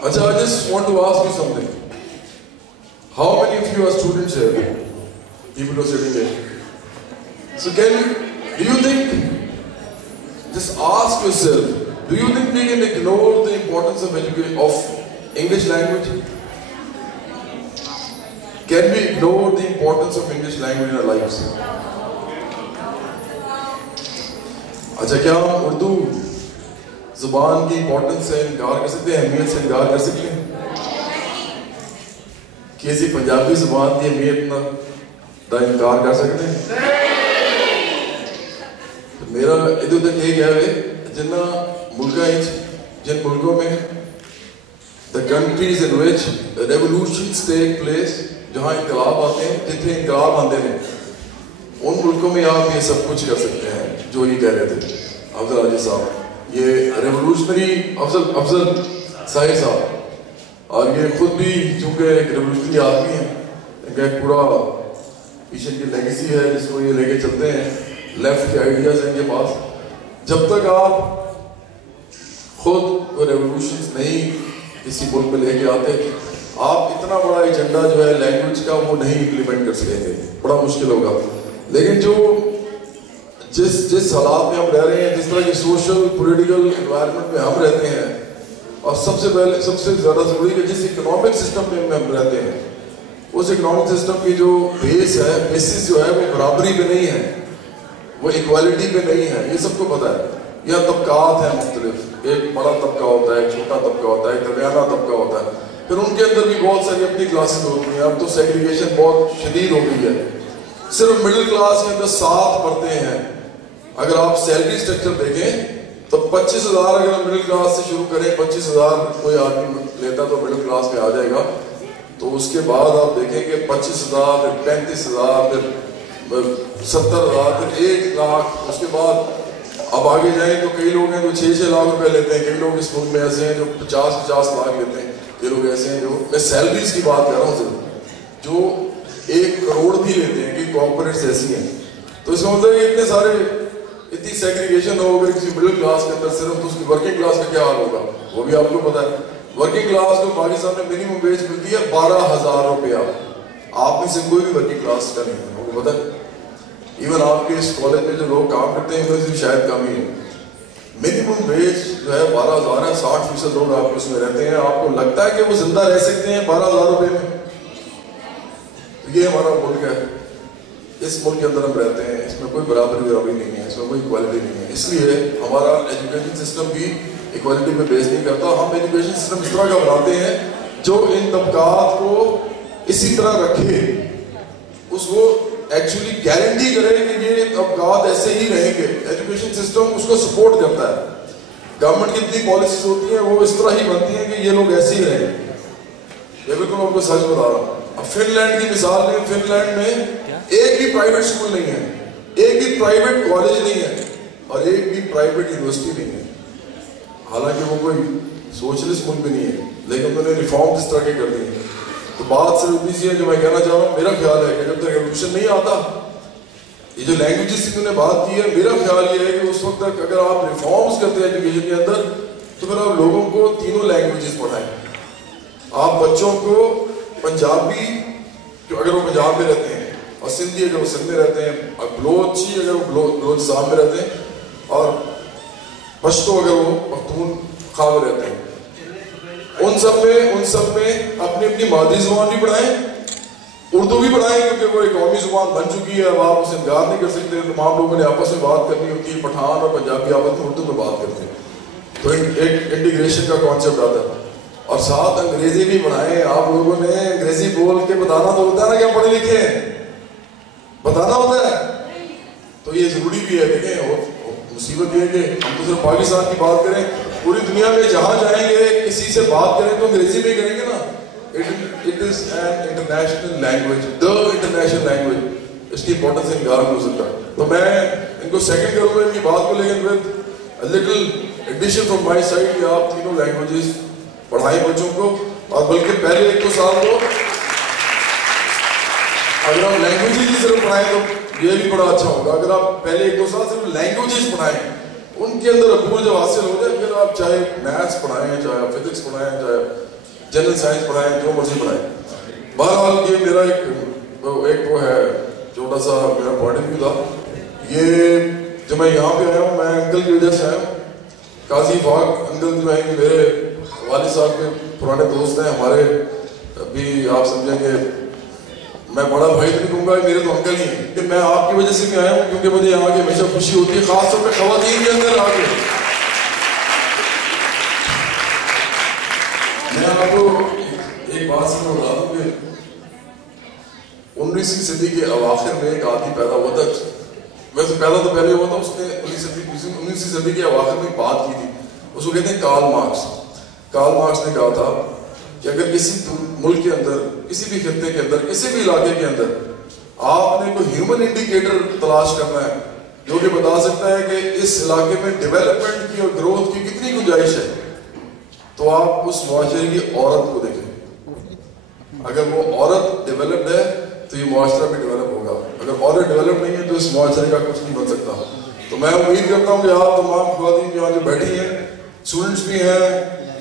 Acha, I just want to ask you something. How many of you are students here? People who are sitting there. So do you think, just ask yourself, do you think we can ignore the importance of education, of English language? Can we ignore the importance of English language in our lives? अच्छा, क्या हम उर्दू ज़ुबान की importance से इनकार कर सकते हैं, अहमियत से इनकार कर सकते हैं? कि ऐसी पंजाबी ज़ुबान की अहमियत का इनकार कर सकते हैं? तो मेरा इधर उधर ये क्या है, जिन्ना जिन मुल्कों में the countries in which the revolutions take place, जहाँ इनकलाब आते हैं, जितने इनकलाब आते हैं, उन मुल्कों में आप ये सब कुछ कर सकते हैं जो ये कह रहे थे अफजल हाजी साहब, ये रेवोल्यूशनरी अफजल साहिर साहब, और ये खुद भी चूँकि एक रेवोल्यूशनरी आदमी है, इनका एक पूरा पीछे की लेगेसी है जिसको ये लेके चलते हैं, लेफ्ट के आइडियाज हैं इनके पास। जब तक आप खुद कोई रेवोल्यूशन नहीं किसी मुल्क में लेके आते, आप इतना बड़ा एजेंडा जो है लैंग्वेज का वो नहीं इम्प्लीमेंट कर सकेंगे, बड़ा मुश्किल होगा। लेकिन जो जिस हालात में हम रह रहे हैं, जिस तरह की सोशल पॉलिटिकल एनवायरनमेंट में हम रहते हैं, और सबसे ज़्यादा ज़रूरी है जिस इकोनॉमिक सिस्टम में हम रहते हैं, उस इकोनॉमिक सिस्टम की जो बेसिस जो है वो बराबरी पे नहीं है, वो इक्वालिटी पे नहीं है, ये सबको पता है। यह तबकात हैं मुख्तलिफ, एक बड़ा तबका होता है, एक छोटा तबका होता है, एक दरमियाना तबका होता है, फिर उनके अंदर भी बहुत सारी अपनी क्लासेस होती हैं। अब तो सेग्रीगेशन बहुत शदीद हो गई है। सिर्फ मिडिल क्लास के अंदर 7 पढ़ते हैं। अगर आप सैलरी स्ट्रक्चर देखें तो 25,000 अगर हम मिडिल क्लास से शुरू करें, 25,000 कोई आदमी लेता तो मिडिल क्लास में आ जाएगा। तो उसके बाद आप देखेंगे 25,000, फिर 35,000, फिर 70,000, फिर 1 लाख, उसके बाद अब आगे जाएं तो कई लोग हैं जो 6-6 लाख रुपए लेते हैं, कई लोग इस मुल्क में ऐसे हैं जो 50-50 लाख लेते हैं, कई लोग ऐसे हैं जो, मैं सैलरीज की बात कर रहा हूँ सिर्फ, जो 1 करोड़ भी लेते हैं, कि कॉर्पोरेट्स ऐसी हैं। तो इसका मतलब है इतने सारे, इतनी सेग्रीगेशन हो अगर किसी मिडिल क्लास के अंदर सिर्फ, तो उसकी वर्किंग क्लास का क्या हाल होगा वो भी आपको पता है। वर्किंग क्लास को पाकिस्तान में मिनिमम वेज मिलती है 12,000 रुपया। आप में से कोई भी वर्किंग क्लास का नहीं है, आपको पता है। इवन आपके इस कॉलेज में जो लोग काम करते हैं उनमें शायद कम ही है। मिनिमम वेज जो है 12,000 है, 60% लोग आपके उसमें रहते हैं। आपको लगता है कि वो जिंदा रह सकते हैं 12,000 रुपये में? तो ये हमारा मुल्क है, इस मुल्क के अंदर हम रहते हैं, इसमें कोई बराबरी नहीं है, इसमें कोई इक्वालिटी नहीं है। इसलिए हमारा एजुकेशन सिस्टम भी इक्वालिटी पे बेस नहीं करता। हम एजुकेशन सिस्टम इस तरह का बनाते हैं जो इन तबकात को इसी तरह रखे, उसको एक्चुअली गारंटी करे कि ये तबकात ऐसे ही रहेंगे। एजुकेशन सिस्टम उसको सपोर्ट करता है। गवर्नमेंट की इतनी पॉलिसीज होती हैं वो इस तरह ही बनती हैं कि ये लोग ऐसे ही रहेंगे। ये बिल्कुल आपको सच बता रहा हूँ। अब फिनलैंड की मिसाल में, फिनलैंड में एक भी प्राइवेट स्कूल नहीं है, एक भी प्राइवेट कॉलेज नहीं है, और एक भी प्राइवेट यूनिवर्सिटी नहीं है। हालांकि वो कोई सोशलिस्ट मुल्क भी नहीं है, लेकिन उन्होंने रिफॉर्म इस तरह के कर दिए। तो बात सिर्फ इतनी सी है जो मैं कहना चाह रहा हूँ, मेरा ख्याल है कि जब तक रेवोल्यूशन नहीं आता, ये जो लैंग्वेजेस की उन्होंने बात की है, मेरा ख्याल ये है कि उस वक्त तक अगर आप रिफॉर्म्स करते हैं एजुकेशन के अंदर, तो फिर आप लोगों को तीनों लैंग्वेजेस पढ़ाएं। आप बच्चों को पंजाबी, जो अगर वो पंजाब में रहते हैं, और सिंधी अगर वो सिंध में रहते हैं, और बलोची अगर वो बलोचिस्तान में रहते हैं, और पश्तो अगर वो पख्तूनख्वा में रहते हैं, उन सब में अपनी अपनी मादरी जुबान भी पढ़ाएं, उर्दू भी पढ़ाएं, क्योंकि वो एक कौमी जुबान बन चुकी है। अब आप उसे इनकार नहीं कर सकते। तमाम लोगों ने आपस में बात करनी होती है, पठान और पंजाबी आपस में उर्दू में बात करते हैं, तो एक इंटीग्रेशन का कॉन्सेप्ट आता है। और साथ अंग्रेजी भी पढ़ाएं। आप लोगों ने अंग्रेजी बोल के बताना तो होता है ना कि हम पढ़े लिखे हैं, बताना होता है, तो ये जरूरी भी है। देखें, मुसीबत ये है कि हम तो सिर्फ पाकिस्तान की बात करें, पूरी दुनिया में जहाँ जाएंगे किसी से बात करें तो अंग्रेजी में करेंगे ना। It is an international language, the international language. इसकी इंपॉर्टेंस से इनकार नहीं हो सकता। तो मैं इनको सेकंड करूँगा इनकी बात को, लेकिन with a little addition from my side कि आप तीनों लैंग्वेजेस पढ़ाएं बच्चों को। और बल्कि पहले 1-2 साल तो अगर आप लैंग्वेजेस ही सिर्फ पढ़ाएं तो ये भी बड़ा अच्छा होगा। अगर आप पहले 1-2 साल सिर्फ लैंग्वेजेस पढ़ाएं, उनके अंदर अबूर जब हासिल हो जाए, फिर आप चाहे मैथ्स पढ़ाएं, चाहे फिजिक्स पढ़ाएं, चाहे जनरल साइंस पढ़ाएं, जो मर्जी पढ़ाएं। बहरहाल ये मेरा एक वो है छोटा सा मेरा पॉइंट ऑफ व्यू था। ये जब मैं यहाँ पे आया हूँ, मैं अंकल की वजह से आया हूँ। काजी फाक अंकल जो है मेरे वालिद साहब के पुराने दोस्त हैं, हमारे भी आप समझेंगे, मैं बड़ा भाई नहीं कहूँगा, मेरे तो अंकल ही हैं। कि मैं आपकी वजह से भी आया हूँ क्योंकि मुझे यहाँ की हमेशा खुशी होती है, खासतौर पर ख़वातीन के अंदर आके। मैं आपको एक बात से बता दूँ कि 19वीं सदी के अवाखिर में एक आदमी पैदा हुआ था। वैसे पैदा तो पहले हुआ था, उसने 19वीं सदी के अवाखिर में बात की थी। उसको कहते हैं कार्ल मार्क्स। कार्ल मार्क्स ने कहा था कि अगर किसी मुल्क के अंदर, किसी भी खित्ते के अंदर, किसी भी इलाके के अंदर आपने कोई ह्यूमन इंडिकेटर तलाश करना है जो कि बता सकता है कि इस इलाके में डेवलपमेंट की और ग्रोथ की कितनी गुंजाइश है, तो आप उस मुआशरे की औरत को देखें। अगर वो औरत डेवलप्ड है तो ये मुआशरा भी डेवलप होगा। अगर औरत डेवलप नहीं है तो इस मुआशरे का कुछ नहीं बन सकता। तो मैं उम्मीद करता हूँ कि आप तमाम ख़वातीन यहाँ जो बैठी हैं, स्टूडेंट्स भी हैं,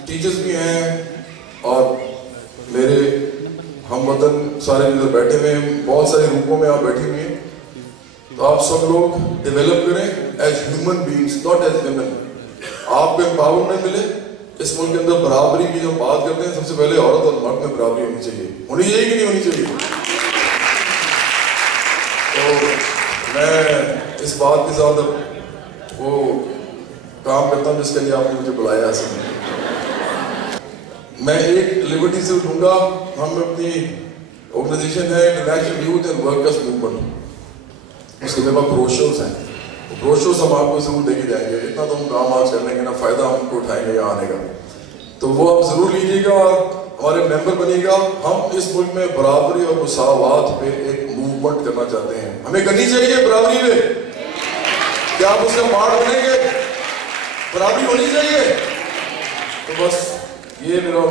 टीचर्स भी हैं, और मेरे हमवतन सारे इधर बैठे हुए हैं, बहुत सारे रूपों में आप बैठी हुई हैं। तो आप सब लोग डेवलप करें as human beings, not as women. आपको एम्पावरमेंट मिले। इस मुल्क के अंदर बराबरी की जब बात करते हैं, सबसे पहले औरत और मर्द में बराबरी होनी चाहिए। होनी चाहिए कि नहीं होनी चाहिए? तो मैं इस बात के साथ अब वो काम करता हूँ जिसके लिए आपने मुझे बुलाया है। मैं एक लिबर्टी से उठूंगा। हम अपनी ऑर्गेनाइजेशन है international youth and workers movement, उसके मेरे पास ब्रोशर्स हैं। ब्रोशर्स हम आपको जरूर देके जाएंगे। इतना तो हम काम आज कर लेंगे ना, फायदा हमको उठाएंगे यहाँ आने का, तो वो आप जरूर लीजिएगा और हमारे मेंबर बनिएगा। हम इस मुल्क में बराबरी और मुसावात पे एक मूवमेंट करना चाहते हैं। हमें करनी चाहिए बराबरी पे। क्या आप उसका पार्ट बनेंगे? बराबरी होनी चाहिए। तो बस ये मेरा